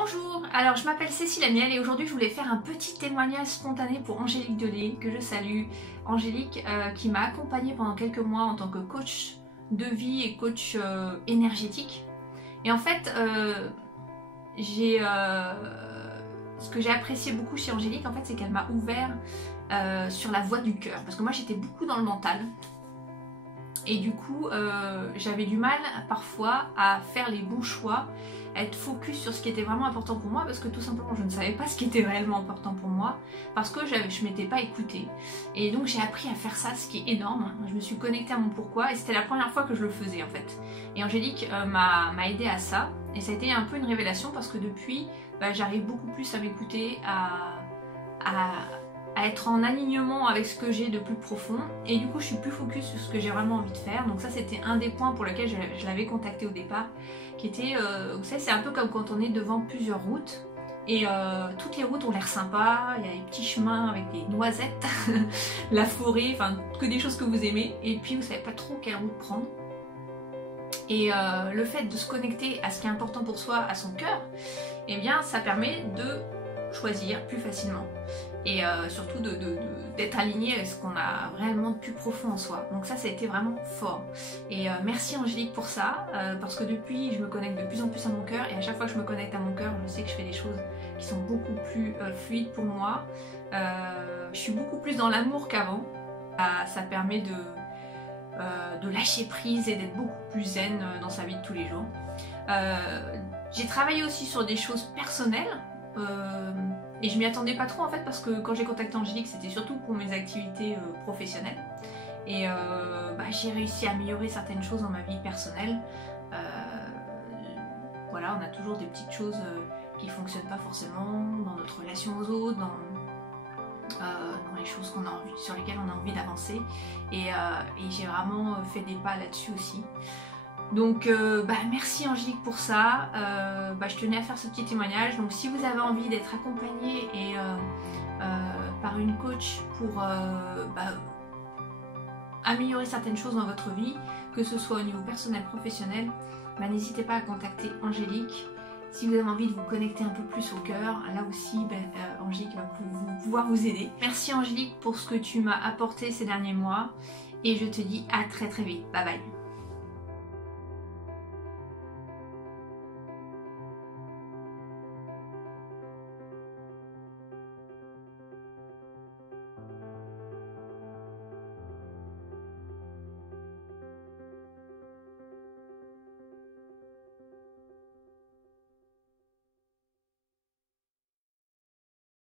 Bonjour, alors je m'appelle Cécile Amiel et aujourd'hui je voulais faire un petit témoignage spontané pour Angélique Delay, que je salue. Angélique qui m'a accompagnée pendant quelques mois en tant que coach de vie et coach énergétique. Et en fait, ce que j'ai apprécié beaucoup chez Angélique, en fait, c'est qu'elle m'a ouvert sur la voie du cœur. Parce que moi j'étais beaucoup dans le mental. Et du coup, j'avais du mal parfois à faire les bons choix, à être focus sur ce qui était vraiment important pour moi, parce que tout simplement je ne savais pas ce qui était réellement important pour moi, parce que je ne m'étais pas écoutée. Et donc j'ai appris à faire ça, ce qui est énorme. Je me suis connectée à mon pourquoi, et c'était la première fois que je le faisais en fait. Et Angélique m'a aidée à ça, et ça a été un peu une révélation, parce que depuis, j'arrive beaucoup plus à m'écouter, à être en alignement avec ce que j'ai de plus profond, et du coup je suis plus focus sur ce que j'ai vraiment envie de faire. Donc ça c'était un des points pour lesquels je l'avais contacté au départ, qui était, vous savez, c'est un peu comme quand on est devant plusieurs routes, et toutes les routes ont l'air sympas, il y a des petits chemins avec des noisettes, la forêt, enfin que des choses que vous aimez, et puis vous savez pas trop quelle route prendre. Et le fait de se connecter à ce qui est important pour soi, à son cœur, eh bien ça permet de choisir plus facilement, et surtout d'être aligné avec ce qu'on a réellement de plus profond en soi. Donc ça a été vraiment fort, et merci Angélique pour ça, parce que depuis je me connecte de plus en plus à mon cœur, et à chaque fois que je me connecte à mon cœur, je sais que je fais des choses qui sont beaucoup plus fluides pour moi. Je suis beaucoup plus dans l'amour qu'avant. Ça permet de lâcher prise et d'être beaucoup plus zen dans sa vie de tous les jours. J'ai travaillé aussi sur des choses personnelles, et je m'y attendais pas trop en fait, parce que quand j'ai contacté Angélique c'était surtout pour mes activités professionnelles, et j'ai réussi à améliorer certaines choses dans ma vie personnelle. Voilà, on a toujours des petites choses qui fonctionnent pas forcément dans notre relation aux autres, dans les choses qu'on a envie, sur lesquelles on a envie d'avancer, et j'ai vraiment fait des pas là-dessus aussi. Donc merci Angélique pour ça. Je tenais à faire ce petit témoignage. Donc si vous avez envie d'être accompagné et par une coach pour améliorer certaines choses dans votre vie, que ce soit au niveau personnel, professionnel, n'hésitez pas à contacter Angélique. Si vous avez envie de vous connecter un peu plus au cœur, là aussi Angélique va pouvoir vous aider. Merci Angélique pour ce que tu m'as apporté ces derniers mois, et je te dis à très très vite. Bye bye.